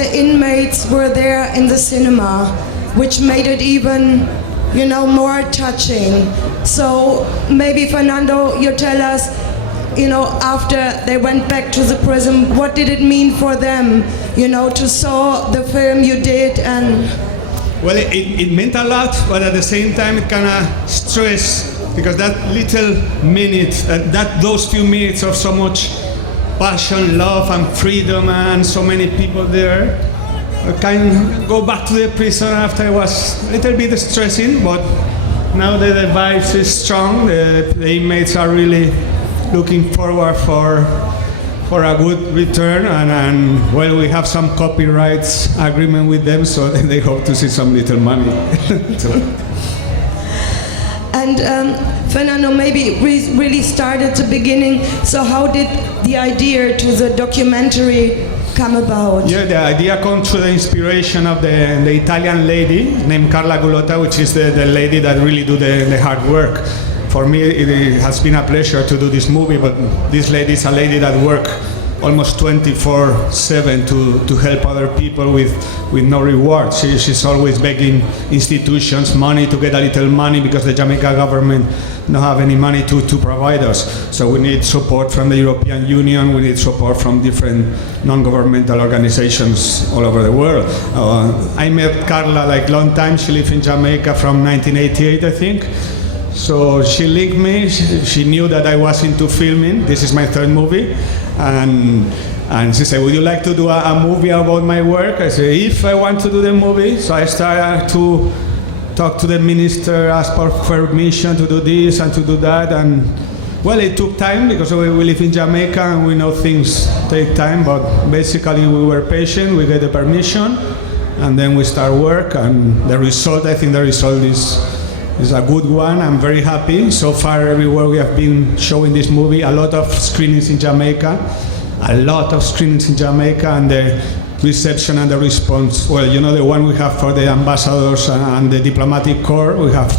the inmates were there in the cinema, which made it even, more touching. So maybe Fernando, you tell us, after they went back to the prison, what did it mean for them, to saw the film you did? And well, it meant a lot, but at the same time it kind of stressed, because that little minute, those few minutes of so much passion, love, and freedom, and so many people there, I can go back to the prison after. It was a little bit stressing, but now that the vibes is strong, the inmates are really looking forward for a good return, and well, we have some copyrights agreement with them, so they hope to see some little money. And Fernando, maybe really start at the beginning. So how did the idea to the documentary come about? Yeah, the idea comes through the inspiration of the Italian lady named Carla Gulotta, which is the lady that really do the hard work. For me, it has been a pleasure to do this movie, but this lady is a lady that works almost 24/7 to help other people with no reward. She's always begging institutions money to get a little money, because the Jamaica government don't have any money to provide us. So we need support from the European Union, we need support from different non-governmental organizations all over the world. I met Carla long time. She lived in Jamaica from 1988, I think. So she linked me, she knew that I was into filming. This is my third movie. And she said, would you like to do a movie about my work? I said, if I want to do the movie. So I started to talk to the minister, ask for permission to do this and to do that. And well, it took time, because we live in Jamaica and we know things take time, but basically we were patient, we get the permission, and then we start work. And the result, I think the result is a good one. I'm very happy. So far, everywhere we have been showing this movie, a lot of screenings in Jamaica, and the reception and the response. Well, the one we have for the ambassadors and the diplomatic corps, we have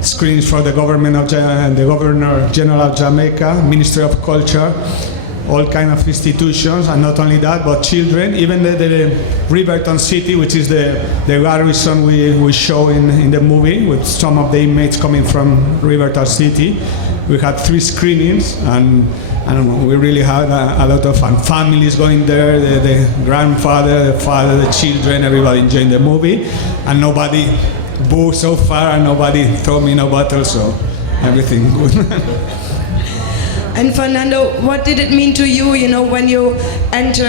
screenings for the government of the Governor General of Jamaica, Ministry of Culture, all kind of institutions, and not only that, but children. Even the Riverton City, which is the garrison we show in the movie, with some of the inmates coming from Riverton City. We had 3 screenings, and we really had a lot of fun. Families going there, the grandfather, the father, the children, everybody enjoying the movie, and nobody booed so far, and nobody threw me no bottle, so everything good. And Fernando, what did it mean to you, when you enter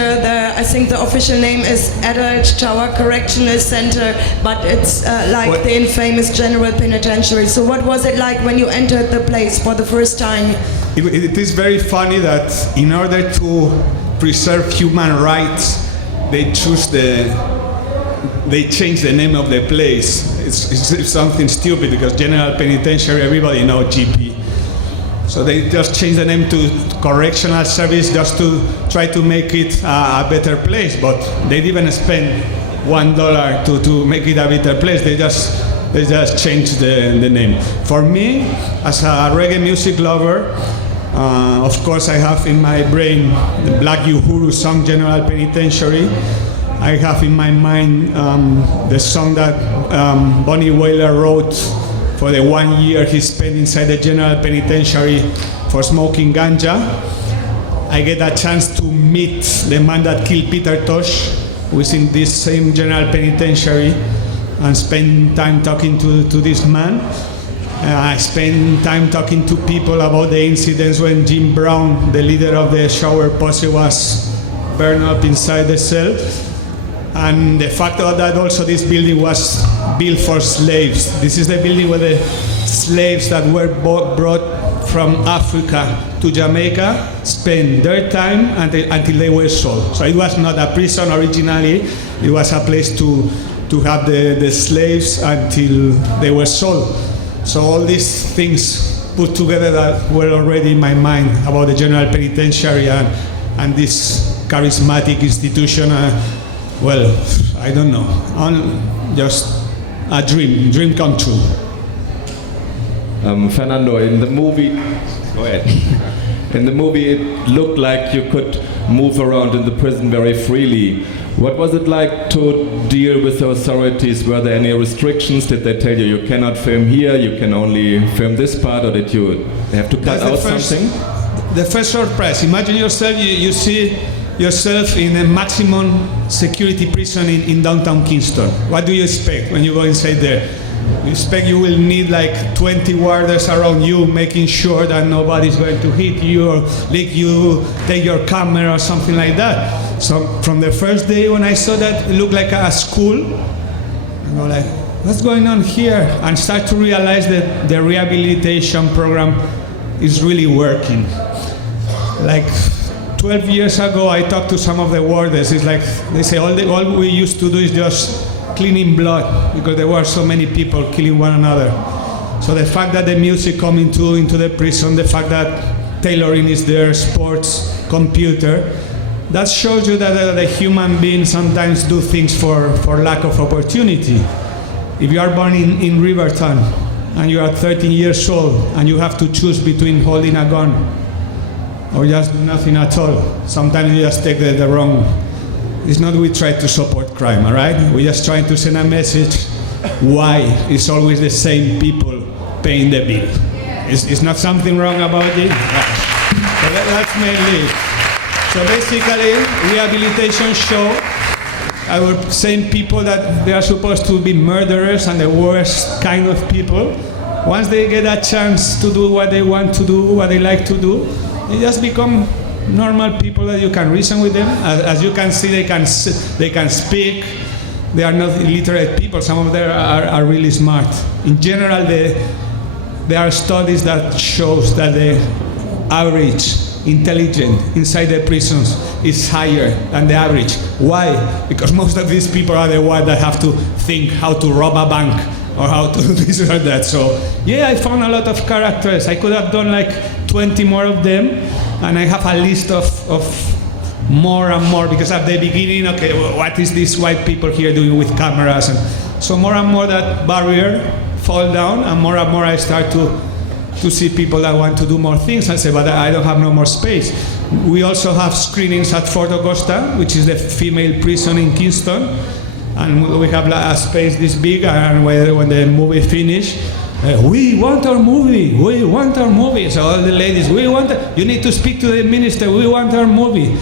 I think the official name is Adult Tower Correctional Center, but it's the infamous General Penitentiary. So what was it like when you entered the place for the first time? It is very funny that in order to preserve human rights, they change the name of the place. It's something stupid, because General Penitentiary, everybody knows GP. So they just changed the name to Correctional Service, just to try to make it a better place. But they didn't spend $1 to make it a better place. They just changed the name. For me, as a reggae music lover, of course I have in my brain the Black Uhuru song, General Penitentiary. I have in my mind the song that Bonnie Wailer wrote for the 1 year he spent inside the General Penitentiary for smoking ganja. I get a chance to meet the man that killed Peter Tosh, who is in this same General Penitentiary, and spend time talking to this man. I spend time talking to people about the incidents when Jim Brown, the leader of the Shower Posse, was burned up inside the cell. And the fact that also this building was built for slaves. This is the building where the slaves that were brought from Africa to Jamaica spent their time until they were sold. So it was not a prison originally, it was a place to have the slaves until they were sold. So all these things put together that were already in my mind about the General Penitentiary and this charismatic institution. Well, I don't know, just a dream come true. Fernando, in the movie, go ahead. In the movie, it looked like you could move around in the prison very freely. What was it like to deal with the authorities? Were there any restrictions? Did they tell you can not film here, you can only film this part, or did you have to cut out something? The first surprise. Imagine yourself, you see yourself in a maximum security prison in downtown Kingston. What do you expect when you go inside there? You expect you will need like 20 warders around you, making sure that nobody's going to hit you or lick you, take your camera or something like that. So from the first day when I saw that, it looked like a school. I go like, what's going on here? And start to realize that the rehabilitation program is really working. Like 12 years ago, I talked to some of the warders. It's like they say all we used to do is just cleaning blood because there were so many people killing one another. So the fact that the music coming into the prison, the fact that tailoring is there, sports, computer, that shows you that the human beings sometimes do things for lack of opportunity. If you are born in Riverton and you are 13 years old and you have to choose between holding a gun or just do nothing at all, sometimes you just take the wrong. It's not we try to support crime, all right? We're just trying to send a message why it's always the same people paying the bill. It's not something wrong about it. So that's mainly it. So basically, rehabilitation show our same people that they are supposed to be murderers and the worst kind of people. Once they get a chance to do what they want to do, what they like to do, they just become normal people that you can reason with them. As you can see, they can speak. They are not illiterate people. Some of them are really smart. In general, there are studies that shows that the average intelligence inside the prisons is higher than the average. Why? Because most of these people are the ones that have to think how to rob a bank or how to do this or that. So yeah, I found a lot of characters. I could have done like 20 more of them, and I have a list of more and more, because at the beginning, okay, well, what is these white people here doing with cameras? And so more and more that barrier fall down, and more I start to see people that want to do more things. I say, but I don't have no more space. We also have screenings at Fort Augusta, which is the female prison in Kingston, and we have a space this big, and when the movie finish, we want our movie. So all the ladies, you need to speak to the minister, we want our movie.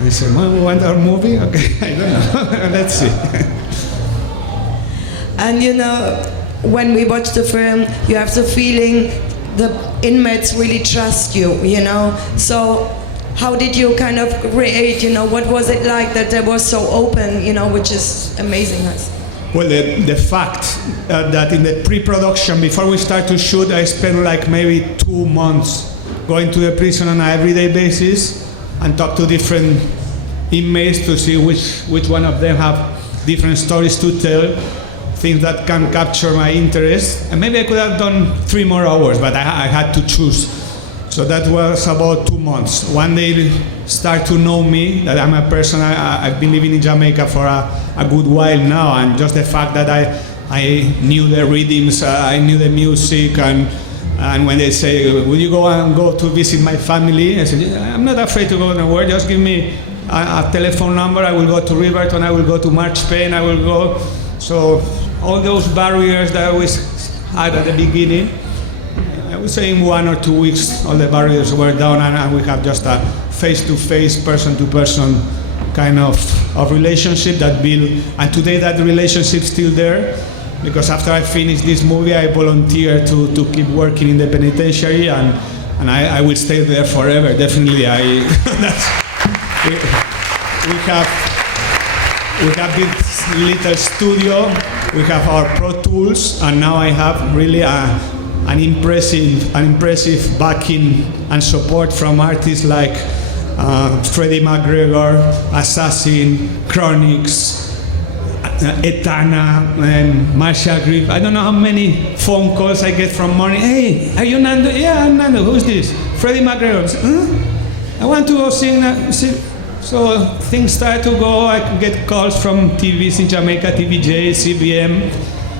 I said, well, we want our movie? Okay, I don't know, let's see. And you know, when we watch the film, you have the feeling the inmates really trust you, you know? So how did you kind of create, you know, what was it like that they were so open, you know, which is amazing. Well, the fact that in the pre-production, before we start to shoot, I spent like maybe 2 months going to the prison on an everyday basis and talk to different inmates to see which one of them have different stories to tell, things that can capture my interest. And maybe I could have done 3 more hours, but I had to choose. So that was about 2 months. When they start to know me, that I'm a person, I've been living in Jamaica for a good while now, and just the fact that I knew the rhythms, I knew the music, and when they say, will you go to visit my family? I said, I'm not afraid to go nowhere, just give me a telephone number, I will go to Riverton, I will go to March Spain, I will go. So all those barriers that I always had at the beginning, I would say in 1 or 2 weeks, all the barriers were down, and we have just a face-to-face, person-to-person kind of relationship that built. And today that relationship is still there, because after I finish this movie, I volunteer to keep working in the penitentiary, and I will stay there forever. Definitely, we have this little studio, we have our Pro Tools, and now I have really an impressive backing and support from artists like Freddie McGregor, Assassin, Chronix, Etana, and Marshall Griff. I don't know how many phone calls I get from morning. Hey, are you Nando? Yeah, I'm Nando. Who's this? Freddie McGregor. I want to go sing. So things start to go. I get calls from TVs in Jamaica, TVJ, CBM,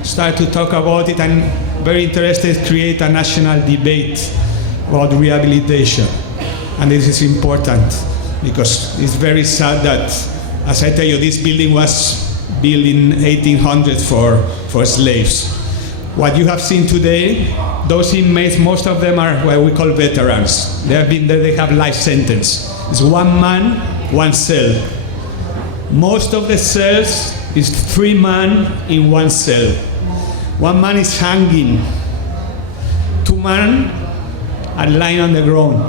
start to talk about it, and very interested to create a national debate about rehabilitation. And this is important because it's very sad that as I tell you, this building was built in 1800s for slaves. What you have seen today, those inmates, most of them are what we call veterans. They have been there, they have life sentence. It's one man, one cell. Most of the cells is 3 men in one cell. 1 man is hanging. 2 men are lying on the ground.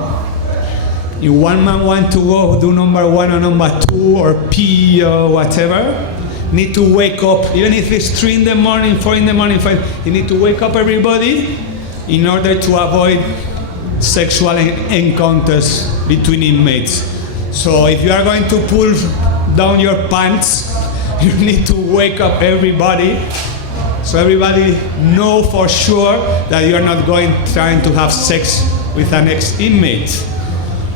If 1 man want to go do number 1 or number 2 or pee or whatever, need to wake up, even if it's 3 in the morning, 4 in the morning, 5, you need to wake up everybody in order to avoid sexual encounters between inmates. So if you are going to pull down your pants, you need to wake up everybody, so everybody know for sure that you are not trying to have sex with an ex-inmate.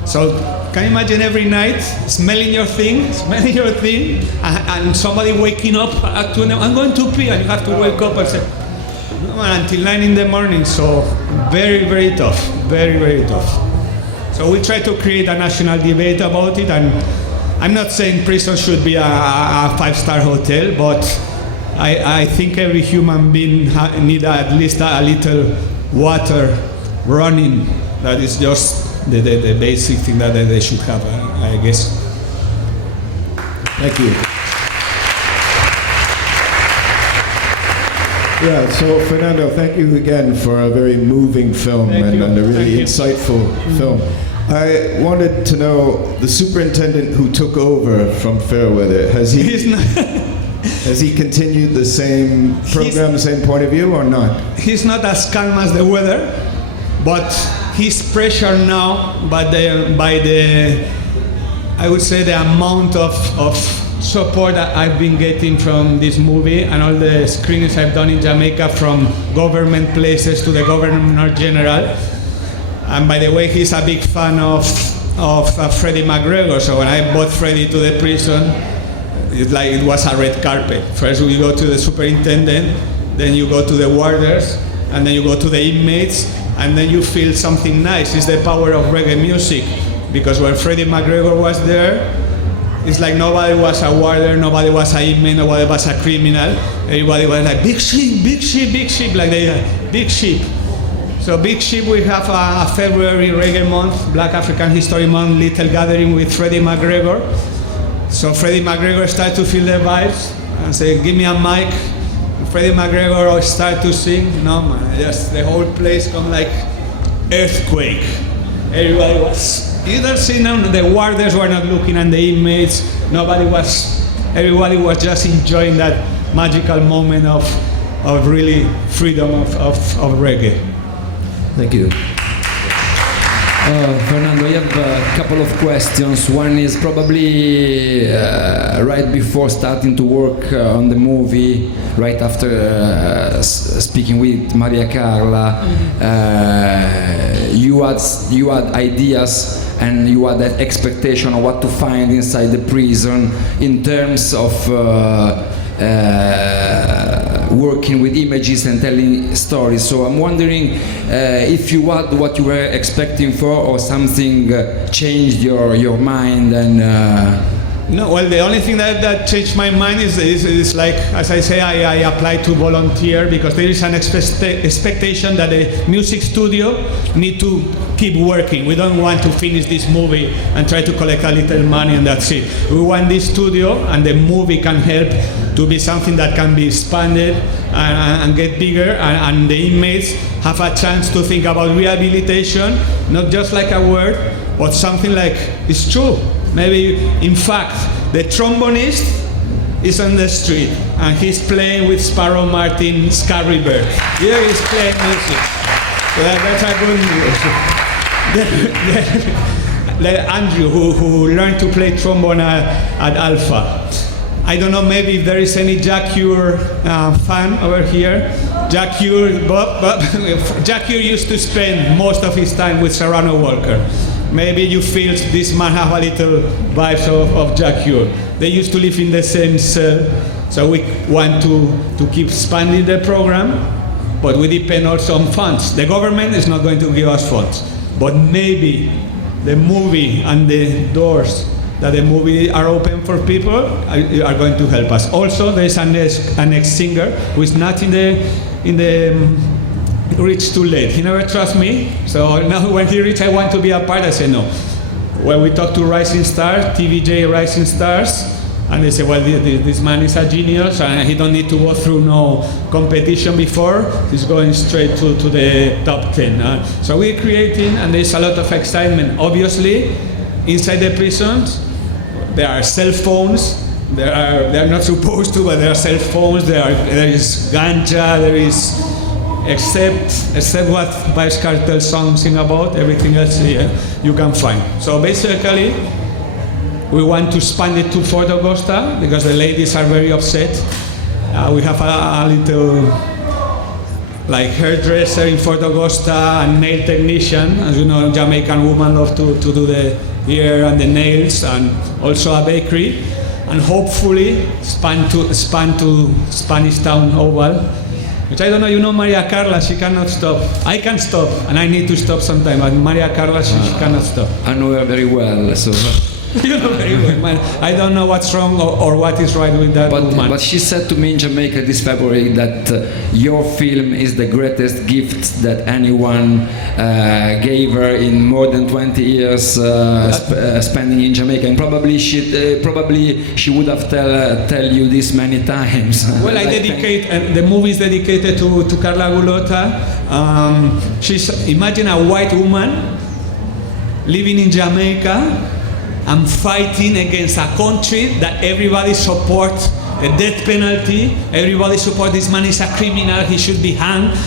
So can you imagine every night smelling your thing, and somebody waking up at 2 I'm going to pee, and you have to wake up and say, no, until 9 in the morning. So very, very tough, very, very tough. So we try to create a national debate about it, and I'm not saying prison should be a 5-star hotel, but I think every human being needs at least a little water running. That is just the basic thing that they should have, I guess. Thank you. Yeah, so Fernando, thank you again for a very moving film and a really insightful film. I wanted to know, the superintendent who took over from Fairweather, has he continued the same program, the same point of view, or not? He's not as calm as the weather, but he's pressured now by the I would say the amount of support that I've been getting from this movie and all the screenings I've done in Jamaica, from government places to the Governor General. And by the way, he's a big fan of Freddie McGregor, so when I brought Freddie to the prison, it's like it was a red carpet. First you go to the superintendent, then you go to the warders, and then you go to the inmates, and then you feel something nice. It's the power of reggae music, because when Freddie McGregor was there, it's like nobody was a warder, nobody was an inmate, nobody was a criminal. Everybody was like, big sheep, big sheep, big sheep, like they big sheep. So Big Sheep, we have a February Reggae Month, Black African History Month, little gathering with Freddie McGregor. So Freddie McGregor started to feel the vibes and say, give me a mic. Freddie McGregor started to sing. No man, just the whole place come like earthquake. Everybody was, you don't see now, the warders were not looking at the inmates. Everybody was just enjoying that magical moment of really freedom of reggae. Thank you. Fernando, I have a couple of questions. One is probably right before starting to work on the movie, right after speaking with Maria Carla, you had ideas and you had that expectation of what to find inside the prison in terms of working with images and telling stories. So I'm wondering if you had what you were expecting for, or something changed your mind and... No, well, the only thing that changed my mind is like, as I say, I applied to volunteer because there is an expectation that the music studio need to keep working. We don't want to finish this movie and try to collect a little money and that's it. We want this studio and the movie can help to be something that can be expanded and get bigger, and the inmates have a chance to think about rehabilitation, not just like a word, but something like, it's true. Maybe, in fact, the trombonist is on the street and he's playing with Sparrow Martin, Scary Bird. Yeah, he's playing music. So that's a good news. Andrew, who learned to play trombone at Alpha. I don't know, maybe if there is any Jack Ure fan over here. Jack Ure used to spend most of his time with Serrano Walker. Maybe you feel this man have a little vibes of Jack Ure. They used to live in the same cell, so we want to keep expanding the program, but we depend also on funds. The government is not going to give us funds, but maybe the movie and the doors that the movie are open for people, are going to help us. Also, there is an ex-singer who is not in the reach too late. He never trusts me, so now when he reach, I want to be a part. I say no. When we talk to rising stars, TVJ rising stars, and they say, well, this man is a genius, and he don't need to go through no competition before. He's going straight to the top 10. So we're creating, and there's a lot of excitement. Obviously, inside the prisons, there are cell phones. They're not supposed to, but there are cell phones. There is ganja. There is, except what Vice Cartel songs sing about. Everything else you can find. So basically, we want to expand it to Fort Augusta because the ladies are very upset. We have a little like hairdresser in Fort Augusta and nail technician. As you know, Jamaican women love to do the hair and the nails, and also a bakery. And hopefully expand to Spanish Town Oval. Which I don't know, you know Maria Carla, she cannot stop. I can stop, and I need to stop sometime, but Maria Carla, she cannot stop. I know her very well, so... You know very well, man. I don't know what's wrong or what is right with that woman. But she said to me in Jamaica this February that your film is the greatest gift that anyone gave her in more than 20 years spending in Jamaica. And probably she would have tell you this many times. Well, I dedicate, the movie is dedicated to Carla Gulota. Imagine a white woman living in Jamaica and fighting against a country that everybody supports the death penalty. Everybody supports this man is a criminal, he should be hanged.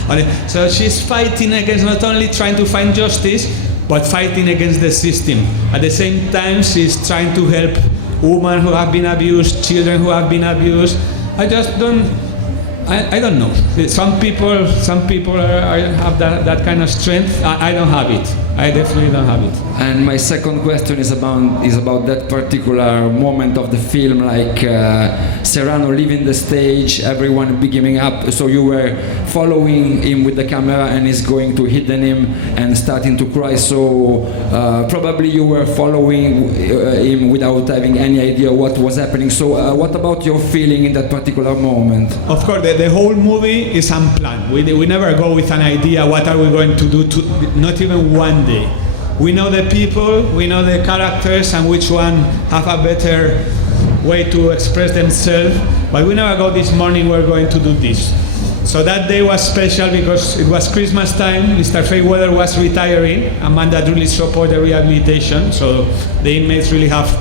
So she's fighting against, not only trying to find justice, but fighting against the system. At the same time, she's trying to help women who have been abused, children who have been abused. I don't know. Some people have that kind of strength. I don't have it. I definitely don't have it. And my second question is about that particular moment of the film, like Serrano leaving the stage, everyone beginning up. So you were following him with the camera, and he's going to hit him and starting to cry. So probably you were following him without having any idea what was happening. So what about your feeling in that particular moment? Of course, the whole movie is unplanned. We never go with an idea. What are we going to do? Not even one day. We know the people, we know the characters, and which one have a better way to express themselves. But we never go this morning, we're going to do this. So that day was special because it was Christmas time. Mr. Fairweather was retiring, a man that really supported rehabilitation. So the inmates really have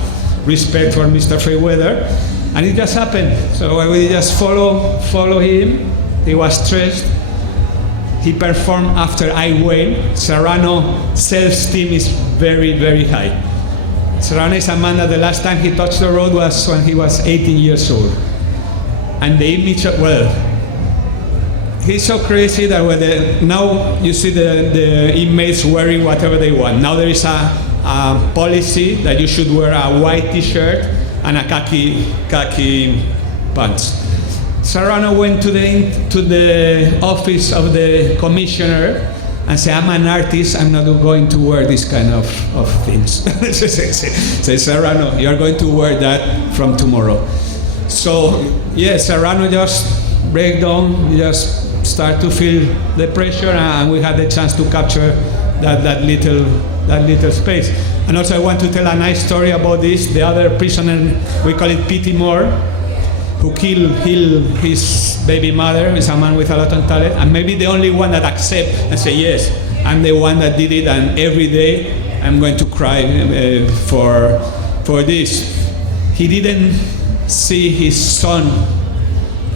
respect for Mr. Fairweather. And it just happened. So we just follow him. He was stressed. He performed after I Wail. Serrano's self-esteem is very, very high. Serrano is a man that the last time he touched the road was when he was 18 years old. And the image of, well, he's so crazy that now you see the inmates wearing whatever they want. Now there is a policy that you should wear a white t-shirt and a khaki pants. Serrano went to the office of the commissioner and said, I'm an artist, I'm not going to wear this kind of things. Say, Serrano, you're going to wear that from tomorrow. So, yeah, Serrano just break down, just start to feel the pressure, and we had the chance to capture that little space. And also I want to tell a nice story about this. The other prisoner, we call it P.T. Moore, who killed his baby mother, is a man with a lot of talent, and maybe the only one that accepts and say, yes, I'm the one that did it, and every day I'm going to cry for this. He didn't see his son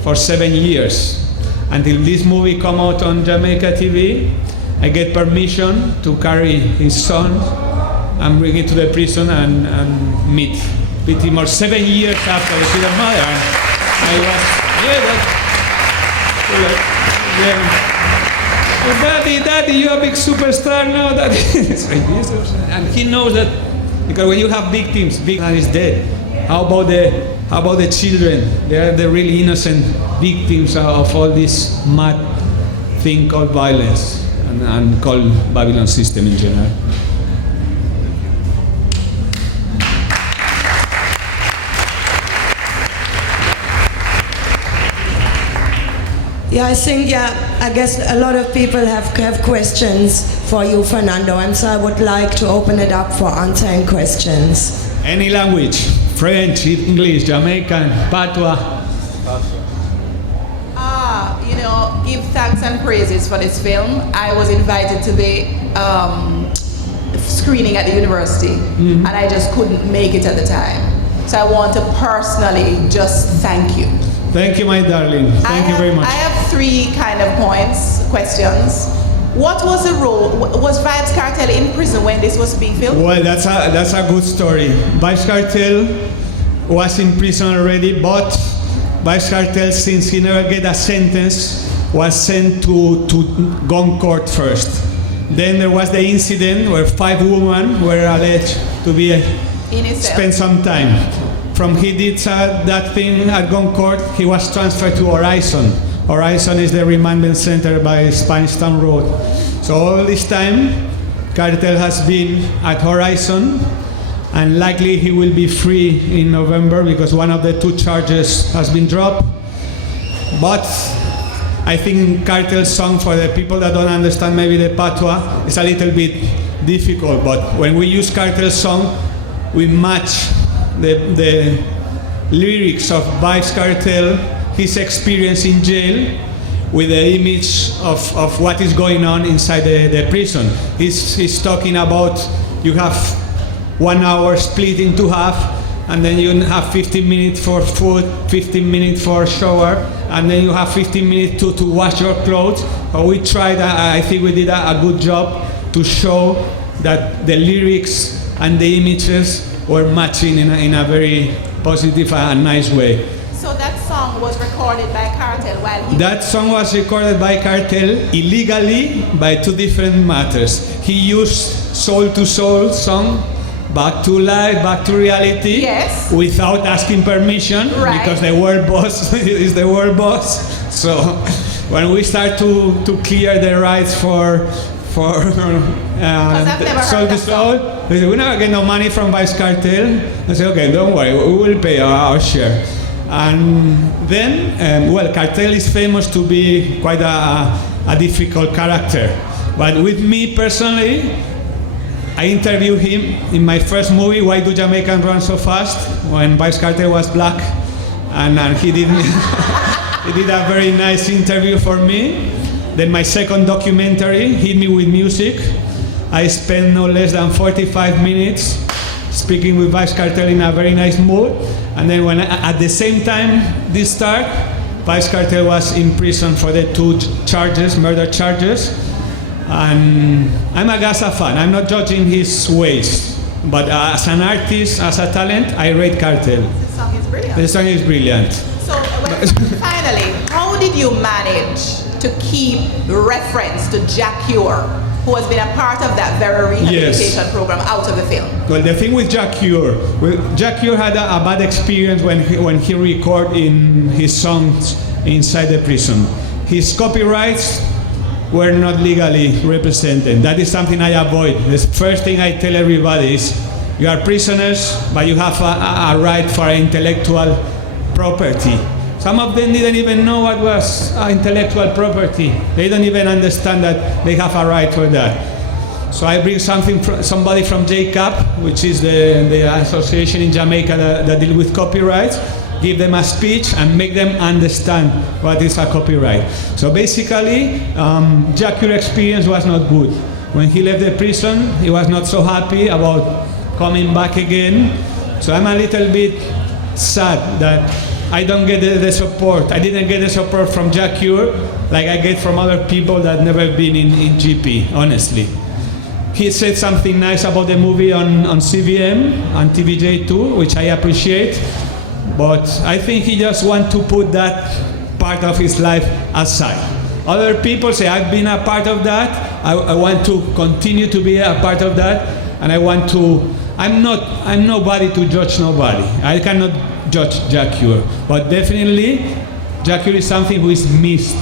for 7 years. Until this movie come out on Jamaica TV, I get permission to carry his son and bring it to the prison and meet P.T. Moore 7 years after the killed mother. I was, Daddy, you're a big superstar now, Daddy. And he knows that, because when you have victims, big man is dead. How about the children? They are the really innocent victims of all this mad thing called violence and called Babylon system in general. Yeah, I guess a lot of people have questions for you, Fernando, and so I would like to open it up for answering questions. Any language, French, English, Jamaican, Patois. Give thanks and praises for this film. I was invited to the screening at the university, and I just couldn't make it at the time. So I want to personally just thank you. Thank you, my darling. Thank you very much. I have 3 kind of questions. What was the role? Was Vybz Kartel in prison when this was being filmed? Well, that's a good story. Vybz Kartel was in prison already, but Vybz Kartel, since he never get a sentence, was sent to gun court first. Then there was the incident where 5 women were alleged to be spent some time. From he did that thing at gun court, he was transferred to Horizon. Horizon is the remandment center by Spanish Town Road. So all this time, Kartel has been at Horizon, and likely he will be free in November because one of the 2 charges has been dropped. But I think Kartel's song, for the people that don't understand maybe the patois, is a little bit difficult, but when we use Kartel's song, we match the lyrics of Vybz Kartel, his experience in jail, with the image of what is going on inside the prison. He's talking about you have 1 hour split into half, and then you have 15 minutes for food, 15 minutes for shower, and then you have 15 minutes to wash your clothes. But we tried, I think we did a good job to show that the lyrics and the images were matching in a very positive and nice way. So that song was recorded by Kartel while he... That song was recorded by Kartel illegally by 2 different matters. He used Soul to Soul song, Back to Life, Back to Reality, yes, without asking permission, right, because the world boss is the world boss. So when we start to clear the rights for Soul to Soul, they say, we never get no money from Vybz Kartel. I say, okay, don't worry, we will pay our share. And then, Kartel is famous to be quite a difficult character. But with me personally, I interviewed him in my first movie, Why Do Jamaicans Run So Fast, when Vybz Kartel was black, and he did he did a very nice interview for me. Then my second documentary, Hit Me With Music, I spent no less than 45 minutes speaking with Vybz Kartel in a very nice mood. And then when at the same time this started, Vybz Kartel was in prison for the 2 charges, murder charges. And I'm a Gaza fan. I'm not judging his ways, but as an artist, as a talent, I rate Kartel. The song is brilliant. The song is brilliant. So finally, how did you manage to keep reference to Jack Ure, who has been a part of that very rehabilitation program, out of the film? Well, the thing with Jack Ure had a bad experience when he recorded in his songs inside the prison. His copyrights were not legally represented. That is something I avoid. The first thing I tell everybody is, you are prisoners, but you have a right for intellectual property. Some of them didn't even know what was intellectual property. They don't even understand that they have a right for that. So I bring somebody from JCAP, which is the association in Jamaica that deal with copyrights, give them a speech and make them understand what is a copyright. So basically, Jack Ure's experience was not good. When he left the prison, he was not so happy about coming back again. So I'm a little bit sad that I don't get the support. I didn't get the support from Jack Ure like I get from other people that never been in GP, honestly. He said something nice about the movie on CVM, on TVJ2, which I appreciate. But I think he just wants to put that part of his life aside. Other people say, I've been a part of that. I want to continue to be a part of that. And I'm nobody to judge nobody. I cannot judge Jack Ure. But definitely, Jack Ure is something who is missed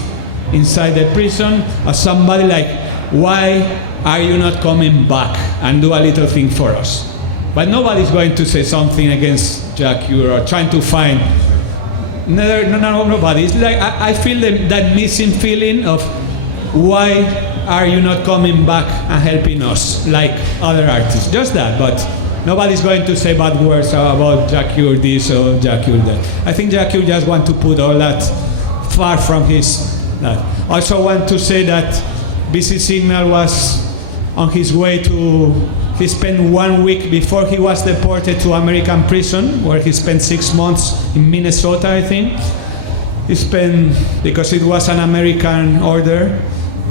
inside the prison, or somebody like, why are you not coming back and do a little thing for us? But nobody's going to say something against Jack Ure or trying to find nobody. It's like I feel that missing feeling of why are you not coming back and helping us like other artists? Just that, but nobody's going to say bad words about Jacure this or Jacure that. I think Jacure just want to put all that far from his. Also want to say that BC Signal was on his way to. He spent 1 week before he was deported to American prison, where he spent 6 months in Minnesota, I think. He spent, because it was an American order,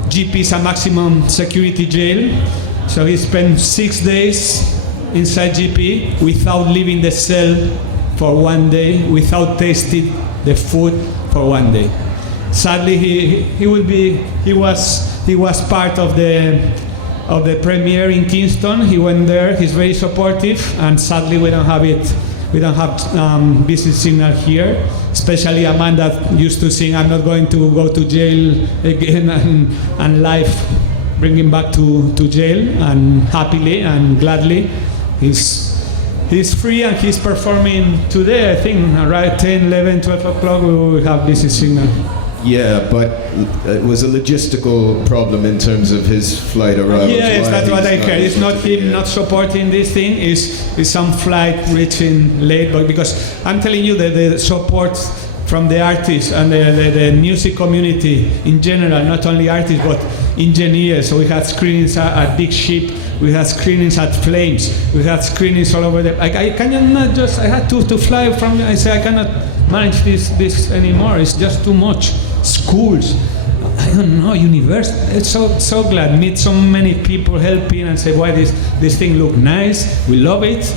GP is a maximum security jail. So he spent 6 days inside GP without leaving the cell for 1 day, without tasting the food for 1 day. Sadly, he was part of the premiere in Kingston. He went there. He's very supportive, and sadly we don't have it. We don't have BC Signal here. Especially a man that used to sing, "I'm not going to go to jail again," and life bring him back to jail, and happily and gladly, he's free and he's performing today. I think around 10, 11, 12 o'clock we will have BC Signal. Yeah, but it was a logistical problem in terms of his flight arrival. Yes, that's what I heard. It's not him not supporting this thing. It's some flight reaching late, but because I'm telling you that the support from the artists and the music community in general, not only artists but engineers. So we had screenings at Big Ship. We had screenings at Flames. We had screenings all over I had to fly from. I say I cannot manage this anymore. It's just too much. Schools, I don't know, university. It's so glad meet so many people helping and say, why this thing look nice. We love it,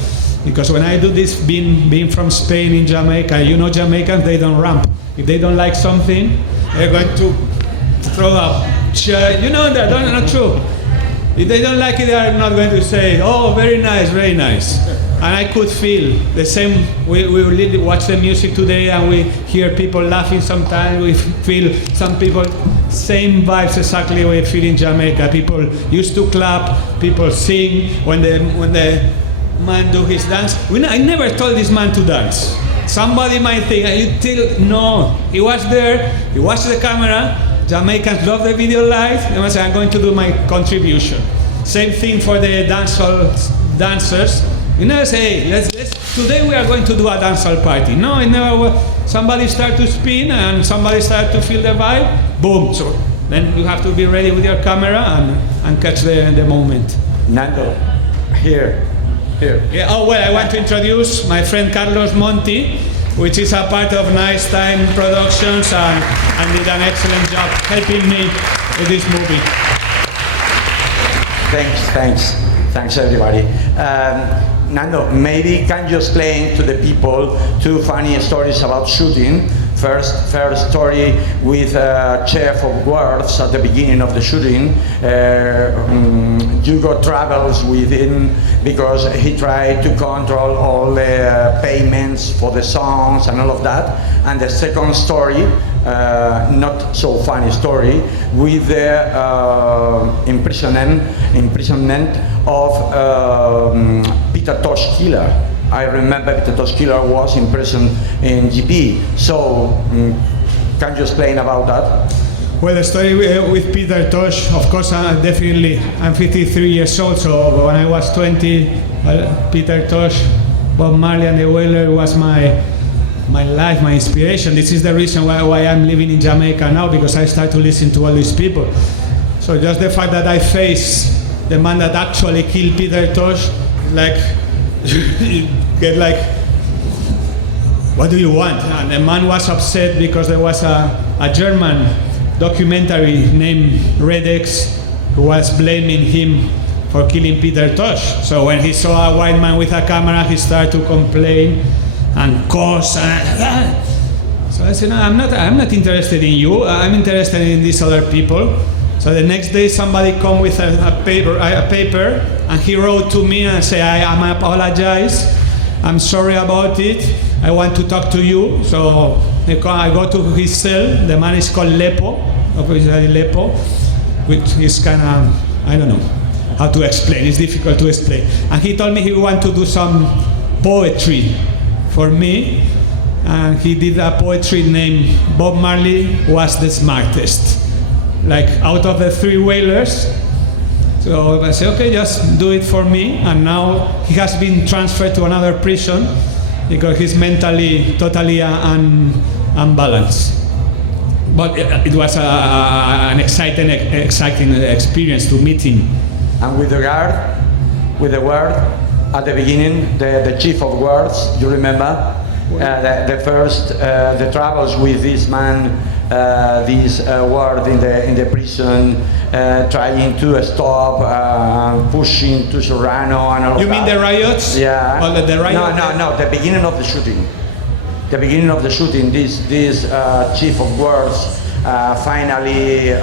because when I do this, being from Spain in Jamaica, you know, Jamaicans, they don't ramp. If they don't like something, they're going to throw up. You know that, not true. If they don't like it, they are not going to say, oh, very nice, very nice. And I could feel the same. We watch the music today and we hear people laughing sometimes. We feel some people, same vibes exactly we feel in Jamaica. People used to clap, people sing when the man do his dance. I never told this man to dance. Somebody might think, no, he was there, he watched the camera. Jamaicans love the video live. They must say, I'm going to do my contribution. Same thing for the dancers. You never say, hey, let's today we are going to do a dancehall party. No, it never. Somebody start to spin and somebody start to feel the vibe. Boom. So then you have to be ready with your camera and catch the moment. Nando, here. Yeah. Oh well, I want to introduce my friend Carlos Monti, which is a part of Nice Time Productions and did an excellent job helping me with this movie. Thanks everybody. Nando, maybe can you explain to the people 2 funny stories about shooting? First story with Chef of Words at the beginning of the shooting. You got troubles with him because he tried to control all the payments for the songs and all of that. And the second story, not so funny story, with the imprisonment of Peter Tosh Killer. I remember Peter Tosh Killer was in prison in GP. So, can you explain about that? Well, the story with Peter Tosh, of course, definitely. I'm 53 years old, so when I was 20, Peter Tosh, Bob Marley and the Wailers was my life, my inspiration. This is the reason why I'm living in Jamaica now, because I start to listen to all these people. So just the fact that I face the man that actually killed Peter Tosh, like, you get like, what do you want? And the man was upset because there was a German documentary named Red X who was blaming him for killing Peter Tosh. So when he saw a white man with a camera, he started to complain and curse. So I said, no, I'm not interested in you. I'm interested in these other people. So the next day somebody come with a paper, and he wrote to me and said, I apologize. I'm sorry about it. I want to talk to you. So I go to his cell. The man is called Lepo, officially Lepo, which is kind of, I don't know how to explain. It's difficult to explain. And he told me he want to do some poetry for me. and he did a poetry named Bob Marley Was the Smartest. Like out of the 3 whalers. So I said, okay, just do it for me. And now he has been transferred to another prison because he's mentally totally unbalanced. But it was an exciting experience to meet him. And with the word at the beginning, the chief of words, you remember? The troubles with this man, this word in the prison, trying to stop, pushing to Serrano and all. You mean the riots? Yeah. Or the riot? No. The beginning of the shooting. The beginning of the shooting. This chief of words finally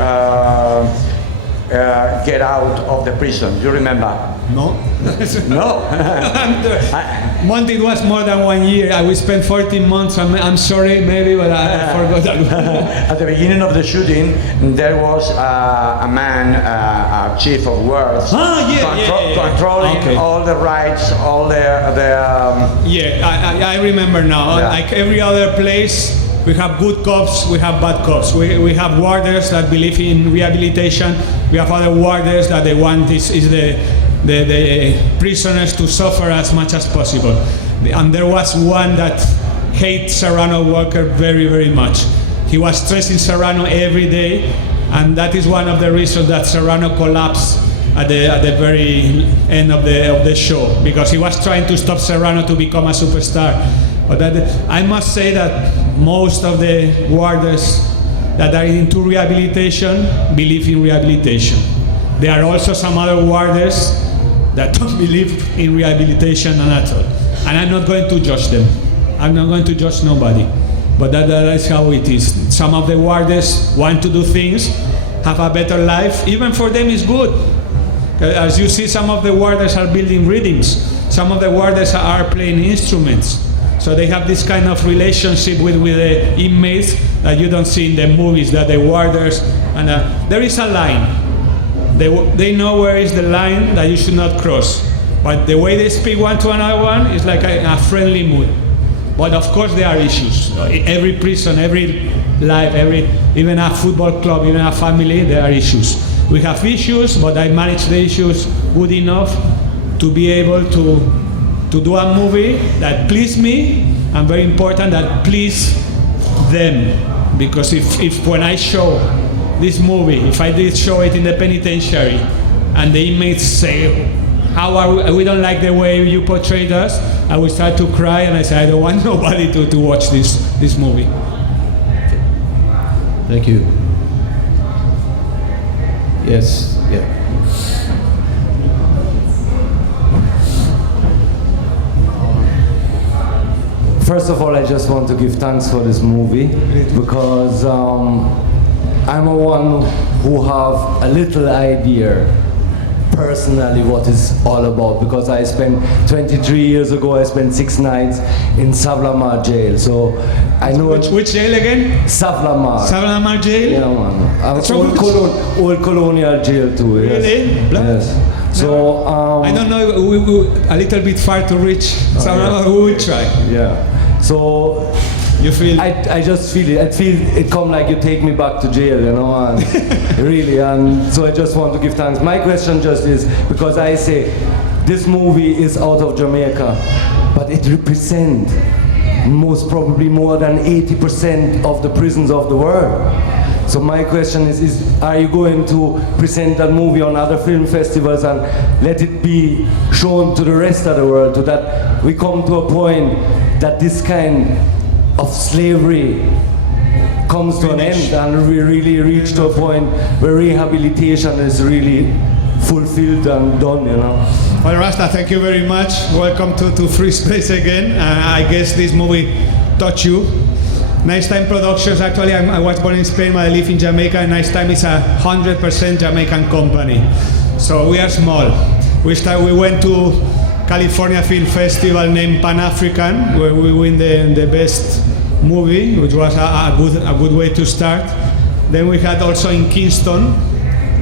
get out of the prison. You remember? No. No. Monty, it was more than 1 year. We spent 14 months. I'm sorry, maybe, but I forgot that. At the beginning of the shooting, there was a man, a chief of words, controlling all the rights, all the Yeah, I remember now. Yeah. Like every other place, we have good cops, we have bad cops. We have warders that believe in rehabilitation. We have other warders that they want is the prisoners to suffer as much as possible. And there was one that hates Serrano Walker very, very much. He was stressing Serrano every day, and that is one of the reasons that Serrano collapsed at the very end of the show, because he was trying to stop Serrano to become a superstar. But I must say that most of the warders that are into rehabilitation believe in rehabilitation. There are also some other warders that don't believe in rehabilitation at all. And I'm not going to judge them. I'm not going to judge nobody. But that is how it is. Some of the warders want to do things, have a better life. Even for them it's good. As you see, some of the warders are building rhythms. Some of the warders are playing instruments. So they have this kind of relationship with the inmates that you don't see in the movies, that the warders, and there is a line. They know where is the line that you should not cross. But the way they speak one to another one is like a friendly mood. But of course there are issues. Every prison, every life, even a football club, even a family, there are issues. We have issues, but I manage the issues good enough to be able to do a movie that please me, and very important, that please them. Because if when I show this movie, if I did show it in the penitentiary, and the inmates say, we don't like the way you portrayed us, I will start to cry, and I say, I don't want nobody to watch this movie. Thank you. Yes, yeah. First of all, I just want to give thanks for this movie, because I'm a one who have a little idea personally what it's all about, because I spent 23 years ago, I spent 6 nights in Savlamar jail, so I know which jail again? Savlamar. Savlamar jail? Yeah, man. Old colonial jail too. Really? Yes. So I don't know. We a little bit far to reach. Savlamar. We will try. Yeah. So you feel? I just feel it. I feel it come like you take me back to jail, you know, and really. And so I just want to give thanks. My question just is, because I say this movie is out of Jamaica, but it represents most probably more than 80% of the prisons of the world. So my question is are you going to present that movie on other film festivals and let it be shown to the rest of the world, so that we come to a point that this kind of slavery comes to an end and we really reach to a point where rehabilitation is really fulfilled and done, you know? Well, Rasta, thank you very much. Welcome to Free Space again. I guess this movie touched you. Nice Time Productions, actually, I was born in Spain, but I live in Jamaica, and Nice Time is 100% Jamaican company. So we are small. We went to California Film Festival named Pan-African, where we win the best movie, which was a good way to start. Then we had also in Kingston,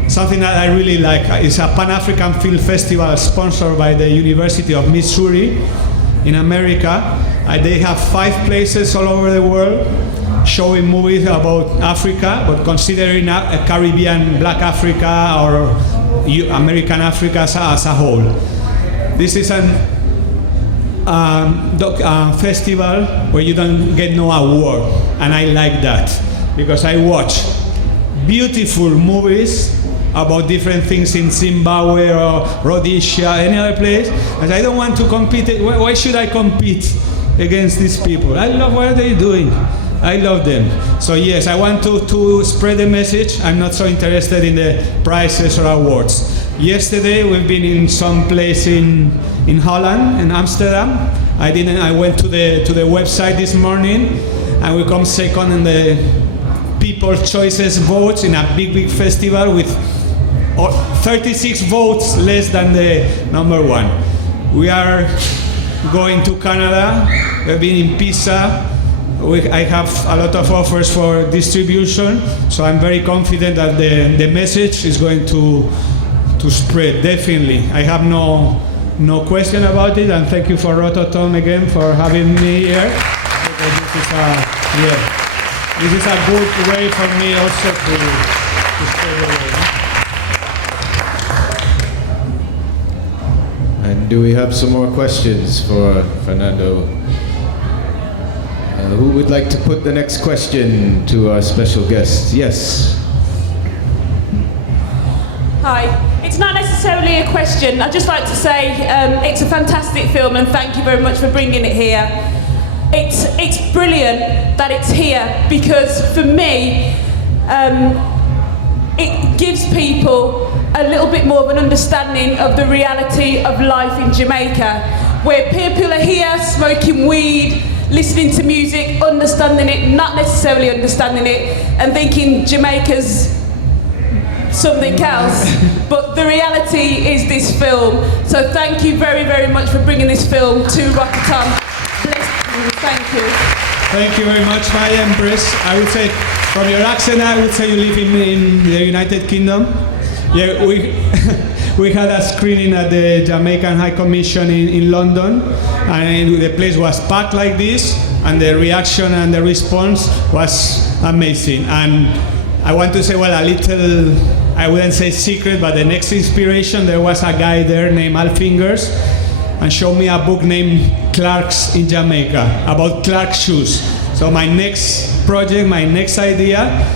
something that I really like. It's a Pan-African Film Festival sponsored by the University of Missouri in America, They have 5 places all over the world showing movies about Africa, but considering Caribbean, Black Africa, or American Africa as a whole. This is a festival where you don't get no award, and I like that because I watch beautiful movies about different things in Zimbabwe or Rhodesia, any other place, and I don't want to compete. Why should I compete against these people? I love what they're doing. I love them. So yes, I want to spread the message. I'm not so interested in the prizes or awards. Yesterday we've been in some place in Holland, in Amsterdam. I went to the website this morning, and we come second in the People's Choices votes in a big festival with 36 votes less than the number 1. We are going to Canada. We've been in Pisa. I have a lot of offers for distribution, so I'm very confident that the message is going to spread, definitely. I have no question about it, and thank you for Rototom again for having me here. Because this is a good way for me also to spread the word. And do we have some more questions for Fernando? Who would like to put the next question to our special guest? Yes. Hi. It's not necessarily a question. I'd just like to say it's a fantastic film, and thank you very much for bringing it here. It's brilliant that it's here because for me, it gives people a little bit more of an understanding of the reality of life in Jamaica, where people are here smoking weed, listening to music, understanding it, not necessarily understanding it, and thinking Jamaica's something else. But the reality is this film. So thank you very, very much for bringing this film to Rototom. Bless you. Thank you. Thank you very much, my Empress. I would say, from your accent, I would say you live in the United Kingdom. Yeah, we had a screening at the Jamaican High Commission in London, and the place was packed like this, and the reaction and the response was amazing. And I want to say, well, a little, I wouldn't say secret, but the next inspiration, there was a guy there named Al Fingers, and showed me a book named Clark's in Jamaica, about Clark shoes. So my next project, my next idea,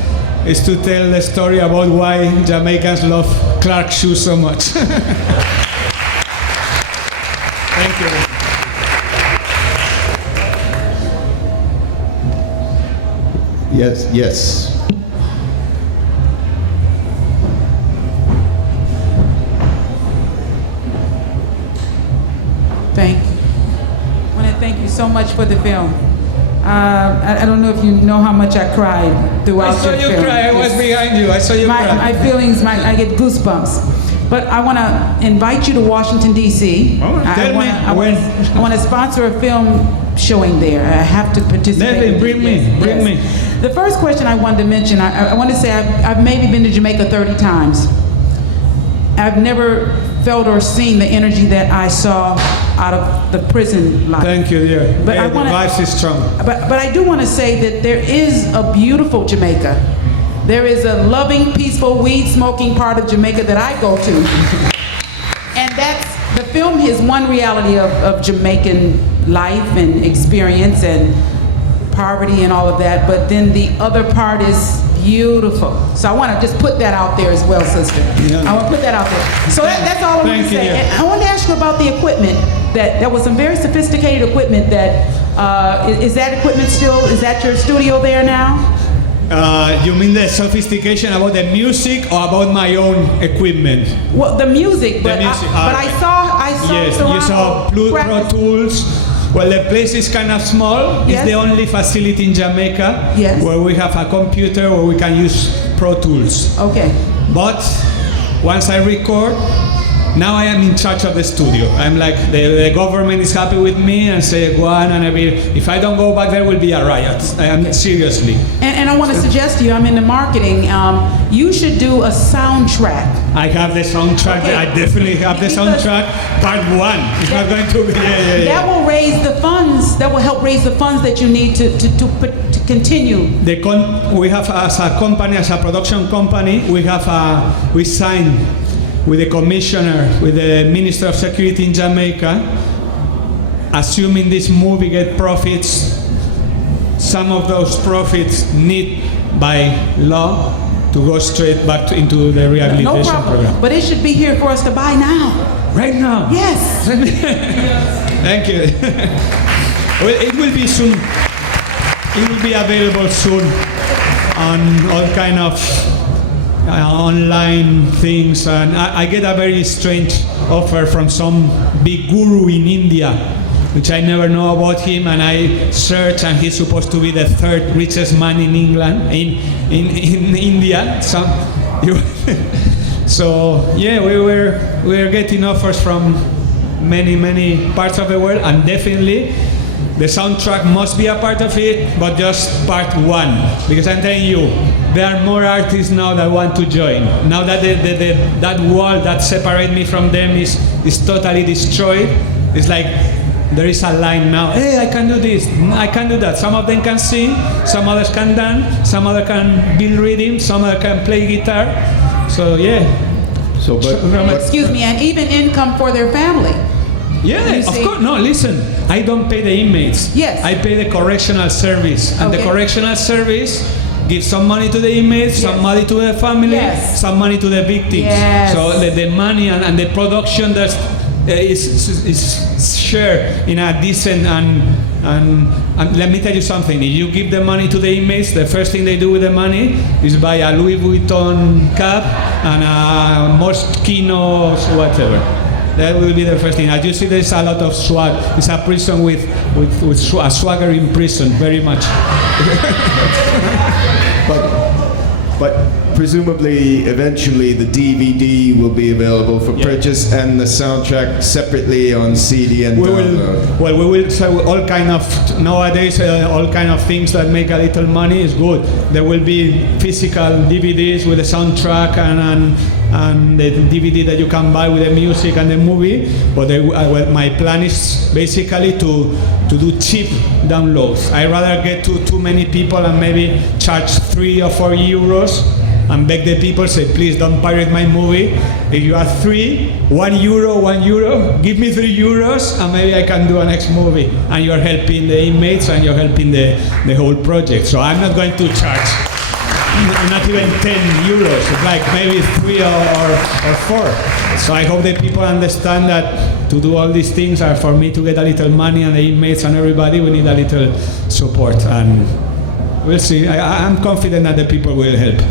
is to tell the story about why Jamaicans love Clark shoes so much. Thank you. Yes. Thank you. I want to thank you so much for the film. I don't know if you know how much I cried throughout your film. I saw you cry. I was behind you. I saw you cry. My feelings, I get goosebumps. But I want to invite you to Washington, D.C. I want to sponsor a film showing there. I have to participate. Bring me. The first question I wanted to mention, I want to say I've maybe been to Jamaica 30 times. I've never felt or seen the energy that I saw out of the prison life. Thank you, dear. But the vibes is strong. But I do want to say that there is a beautiful Jamaica. There is a loving, peaceful, weed-smoking part of Jamaica that I go to. And the film is one reality of Jamaican life and experience and poverty and all of that, but then the other part is beautiful. So I want to just put that out there as well, sister. Yeah. I want to put that out there. So that's all I want to say. And I want to ask you about the equipment. There was some very sophisticated equipment that, is that equipment still, is that your studio there now? You mean the sophistication about the music or about my own equipment? Well, the music, but I saw yes, you saw Pro Tools. Well, the place is kind of small. Yes. It's the only facility in Jamaica where we have a computer where we can use Pro Tools. Okay. But once I record, Now I am in charge of the studio. I'm like, the government is happy with me and say, go on, and if I don't go back, there will be a riot. I am seriously. And I want to suggest to you, I'm in the marketing, you should do a soundtrack. I have the soundtrack. Okay. I definitely have the soundtrack. Part 1. It's not going to be. That will raise the funds. That will help raise the funds that you need to continue. We have, as a company, as a production company, we signed with the commissioner, with the Minister of Security in Jamaica, assuming this movie get profits. Some of those profits need, by law, to go straight back into the rehabilitation no problem. program. But it should be here for us to buy now. Right now? Yes. Thank you. Well, it will be soon. It will be available soon on all kind of online things. And I get a very strange offer from some big guru in India, which I never know about him, and I search, and he's supposed to be the 3rd richest man in England, in India. So yeah, we were getting offers from many parts of the world, and definitely the soundtrack must be a part of it, but just part 1, because I'm telling you, there are more artists now that want to join. Now that that wall that separates me from them is totally destroyed, it's like there is a line now. Hey, I can do this, I can do that. Some of them can sing, some others can dance, some others can build rhythm, some others can play guitar. So yeah. So, but Excuse me, and even income for their family. Yeah, of course. No, listen. I don't pay the inmates. Yes. I pay the correctional service, and the correctional service gives some money to the inmates, some money to the family, some money to the victims. Yes. So the money and the production that is shared in a decent and let me tell you something. If you give the money to the inmates, the first thing they do with the money is buy a Louis Vuitton cap and a Moschino whatever. That will be the first thing. As you see, there's a lot of swag. It's a prison with a swagger in prison, very much. But presumably, eventually, the DVD will be available for purchase, and the soundtrack separately on CD and download. We will sell all kind of, nowadays, all kind of things that make a little money is good. There will be physical DVDs with the soundtrack and the DVD that you can buy with the music and the movie. But my plan is basically to do cheap downloads. I rather get to too many people and maybe charge 3 or 4 euros and beg the people, say, please don't pirate my movie. If you are 1 euro, give me 3 euros and maybe I can do a next movie. And you're helping the inmates and you're helping the whole project. So I'm not going to charge not even 10 euros, it's like maybe 3 or 4. So I hope that people understand that to do all these things are for me to get a little money, and the inmates and everybody, we need a little support. And we'll see. I'm confident that the people will help.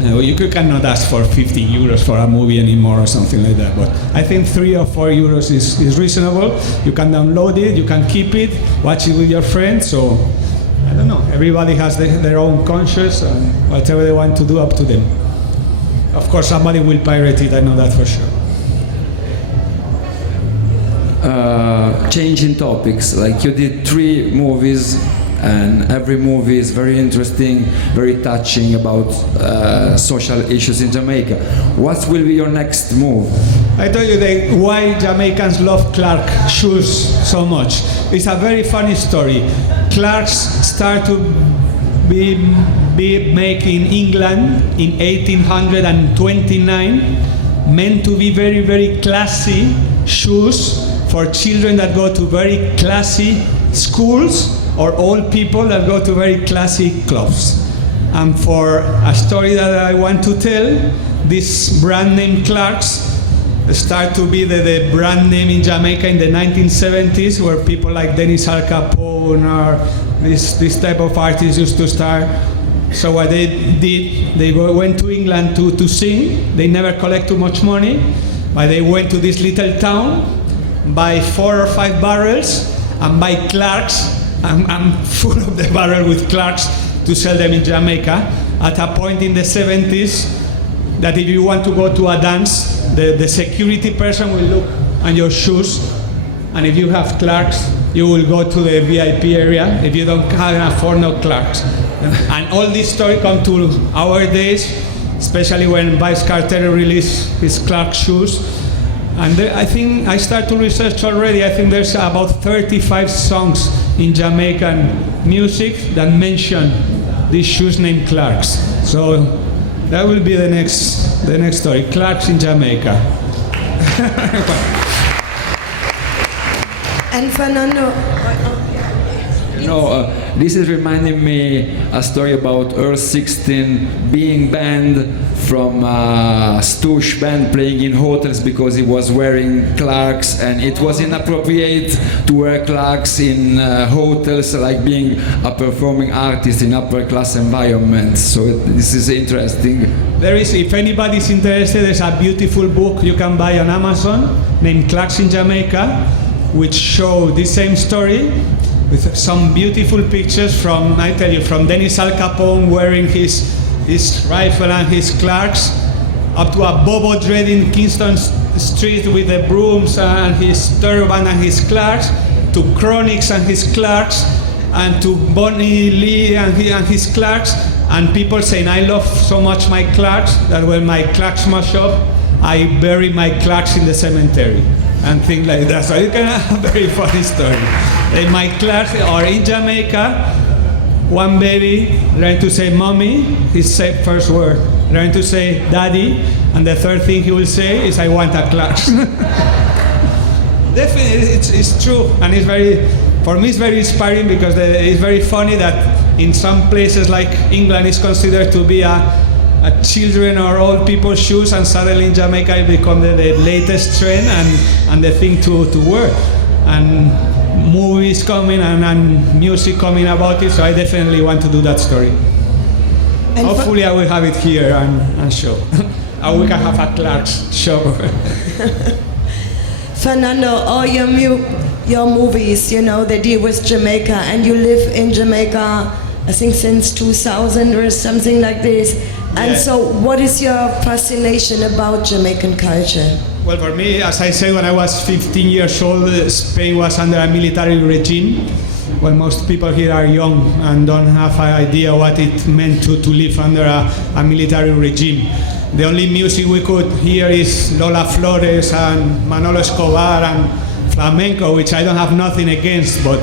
You cannot ask for 50 euros for a movie anymore or something like that, but I think 3 or 4 euros is reasonable. You can download it, you can keep it, watch it with your friends. So I don't know, everybody has their own conscience, and whatever they want to do, up to them. Of course, somebody will pirate it, I know that for sure. Changing topics, like you did 3 movies, and every movie is very interesting, very touching about social issues in Jamaica. What will be your next move? I told you why Jamaicans love Clark shoes so much. It's a very funny story. Clarks start to be made in England in 1829, meant to be very, very classy shoes for children that go to very classy schools or old people that go to very classy clubs. And for a story that I want to tell, this brand name Clarks start to be the brand name in Jamaica in the 1970s, where people like Dennis Al Capone or this type of artists used to start. So what they did, they went to England to sing. They never collect too much money, but they went to this little town, buy 4 or 5 barrels, and buy Clarks. I'm full of the barrel with Clarks to sell them in Jamaica. At a point in the 70s, that if you want to go to a dance, the security person will look at your shoes, and if you have Clarks, you will go to the VIP area. If you don't can afford no Clarks. And all this story come to our days, especially when Vice Carter released his Clark shoes. And I think I start to research already. I think there's about 35 songs in Jamaican music that mention these shoes named Clarks. So that will be the next story. Clarks in Jamaica. And Fernando. This is reminding me a story about Earl 16 being banned from Stoosh band playing in hotels because he was wearing Clarks, and it was inappropriate to wear Clarks in hotels, like being a performing artist in upper class environments. So this is interesting. There is, if anybody's interested, there's a beautiful book you can buy on Amazon named Clarks in Jamaica, which show the same story with some beautiful pictures from, I tell you, from Dennis Al Capone wearing his rifle and his Clarks, up to a Bobo Dread in Kingston Street with the brooms and his turban and his Clarks, to Chronix and his Clarks, and to Bonnie Lee and his Clarks, and people saying, I love so much my Clarks that when my Clarks smash up, I bury my Clarks in the cemetery, and things like that. So it's kind of a very funny story. My Clarks are in Jamaica. One baby learned to say mommy, his first word. Learned to say daddy, and the third thing he will say is I want a Clarks. Definitely, it's true, and it's very, for me it's very inspiring, because it's very funny that in some places like England it's considered to be a children or old people's shoes, and suddenly in Jamaica it become the latest trend and the thing to wear. And movies coming and music coming about it, so I definitely want to do that story. And hopefully I will have it here and show. Or we can have a Clark's show. Fernando, all your movies, they deal with Jamaica, and you live in Jamaica, I think since 2000 or something like this. And Yeah. so what is your fascination about Jamaican culture? Well, for me, as I said, when I was 15 years old, Spain was under a military regime. Well, most people here are young and don't have an idea what it meant to live under a military regime. The only music we could hear is Lola Flores and Manolo Escobar and flamenco, which I don't have nothing against, but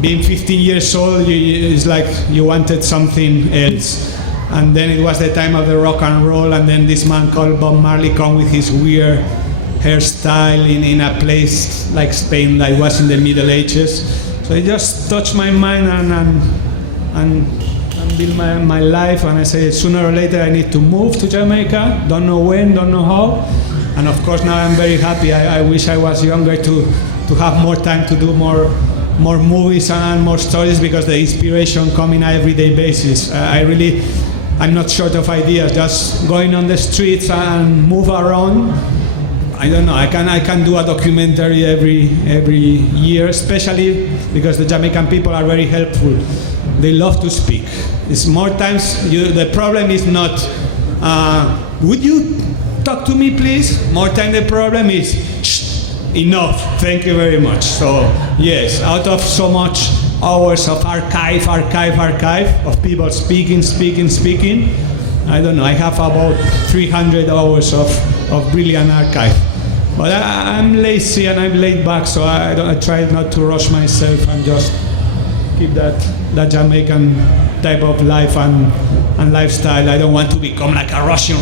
being 15 years old, it's like you wanted something else. And then it was the time of the rock and roll, and then this man called Bob Marley come with his weird hairstyle in a place like Spain, like was in the Middle Ages. So it just touched my mind and built my life, and I said sooner or later I need to move to Jamaica, don't know when, don't know how. And of course now I'm very happy. I wish I was younger to have more time to do more movies and more stories, because the inspiration comes on an everyday basis. I'm not short of ideas. Just going on the streets and move around. I don't know. I can do a documentary every year, especially because the Jamaican people are very helpful. They love to speak. It's more times the problem is not would you talk to me please? More time the problem is enough. Thank you very much. So yes, out of so much hours of archive of people speaking. I don't know, I have about 300 hours of brilliant archive. But I'm lazy and I'm laid back, so I try not to rush myself and just keep that Jamaican type of life and lifestyle. I don't want to become like a Russian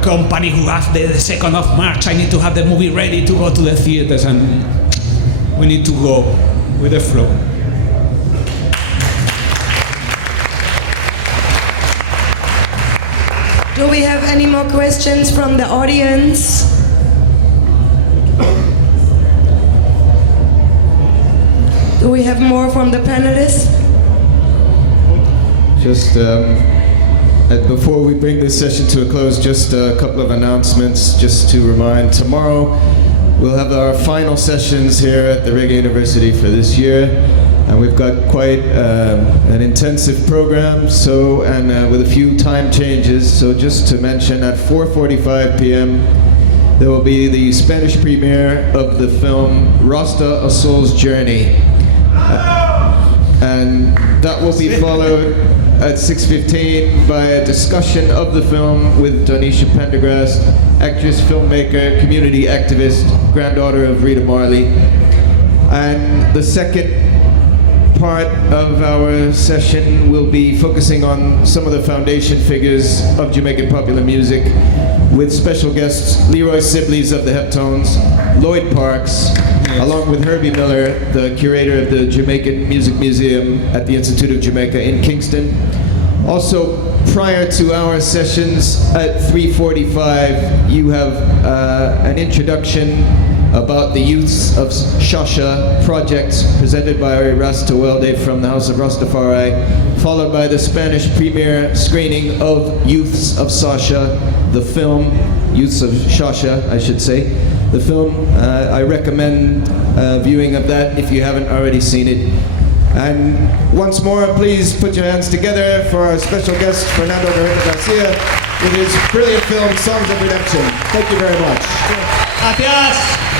company who has the 2nd of March. I need to have the movie ready to go to the theaters, and we need to go with the flow. Do we have any more questions from the audience? Do we have more from the panelists? Just before we bring this session to a close, just a couple of announcements just to remind. Tomorrow we'll have our final sessions here at the Reggae University for this year. And we've got quite an intensive program, so, and with a few time changes. So just to mention, at 4:45 p.m. there will be the Spanish premiere of the film Rasta: A Soul's Journey. And that will be followed at 6:15 by a discussion of the film with Donisha Pendergrass, actress, filmmaker, community activist, granddaughter of Rita Marley. And the second part of our session will be focusing on some of the foundation figures of Jamaican popular music, with special guests Leroy Sibley's of the Heptones, Lloyd Parks, along with Herbie Miller, the curator of the Jamaican Music Museum at the Institute of Jamaica in Kingston. Also, prior to our sessions at 3:45, you have an introduction about the Youths of Shasha project presented by Rasta Welde from the House of Rastafari, followed by the Spanish premiere screening of Youths of Sasha, the film, Youths of Shasha, I should say. The film, I recommend viewing of that if you haven't already seen it. And once more, please put your hands together for our special guest, Fernando García, with his brilliant film, Songs of Redemption. Thank you very much. Gracias.